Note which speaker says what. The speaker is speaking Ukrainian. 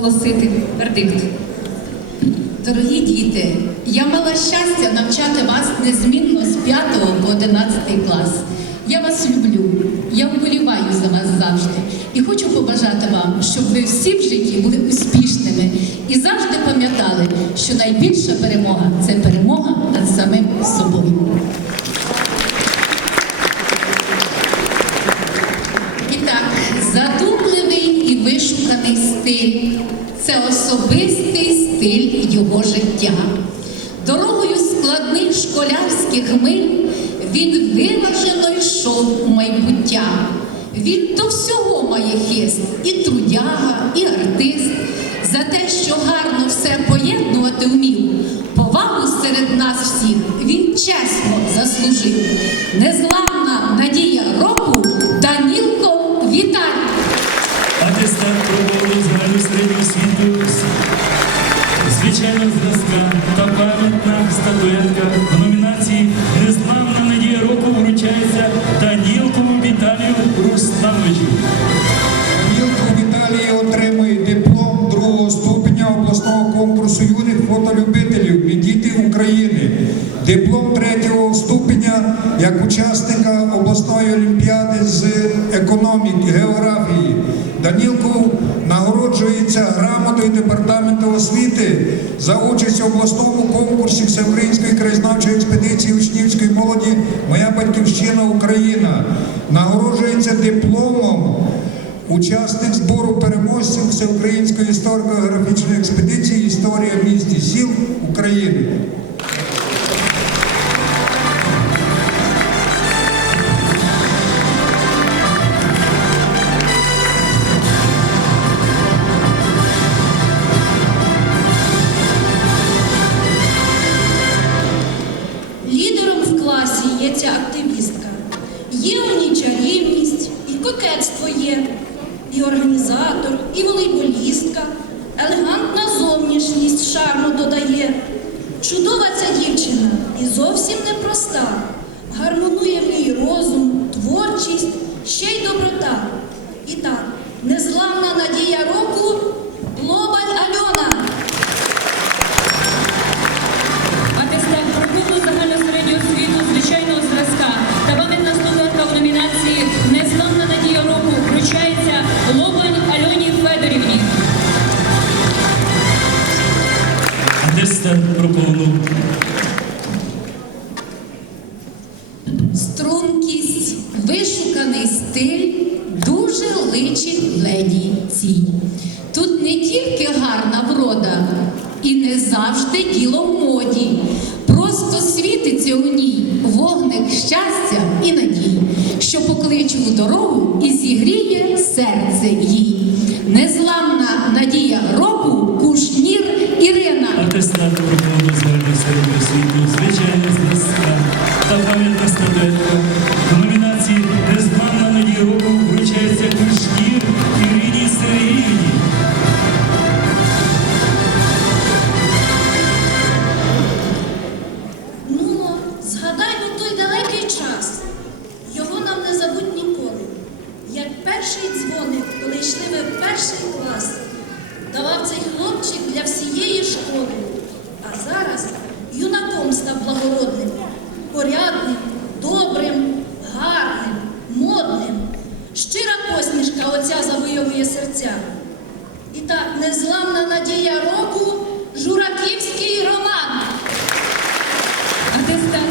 Speaker 1: оголосити вердикт.
Speaker 2: Дорогі діти, я мала щастя навчати вас незмінно з 5 по 11 клас. Я вас люблю, я вболіваю за вас завжди. І хочу побажати вам, щоб ви всі в житті були успішними і завжди пам'ятали, що найбільша перемога це перемога над самим собою. І так, задумливий і вишуканий стиль це особистий стиль його життя. Дорогою складних школярських миль він виважено йшов у майбуття. Він до всього має хист, і трудяга, і артист. За те, що гарно все поєднувати вмів, повагу серед нас всіх він чесно заслужив. Незламна
Speaker 3: Звичайно, зразка та пам'ятна статуетка в номінації Незламна надія року вручається Данілкову Віталію Руслановичу.
Speaker 4: Фотолюбителів від дітей України. Диплом третього ступеня як учасника обласної олімпіади з економіки, географії. Данілко нагороджується грамотою департаменту освіти за участь у обласному конкурсі Всеукраїнської краєзнавчої експедиції учнівської молоді Моя батьківщина Україна. Нагороджується дипломом Учасник збору переможців Всеукраїнської історико-географічної
Speaker 5: є, і організатор, і волейболістка, елегантна зовнішність шарму додає. Чудова ця дівчина і зовсім непроста. Гармонує в ній розум, творчість, ще й доброта. І так, незламна надія року
Speaker 1: Атестат про
Speaker 2: Стрункість, вишуканий стиль дуже личить леді цій. Тут не тільки гарна врода, і не завжди діло моді. Просто світиться у ній вогник щастя і надій, що покличе у дорогу і зігріє серце їй.
Speaker 5: Перший дзвоник, коли йшли ви в перший клас, давав цей хлопчик для всієї школи. А зараз юнаком став благородним, порядним, добрим, гарним, модним. Щира посмішка отця завойовує серця. І так, незламна надія року Жураківський роман.
Speaker 1: Атестат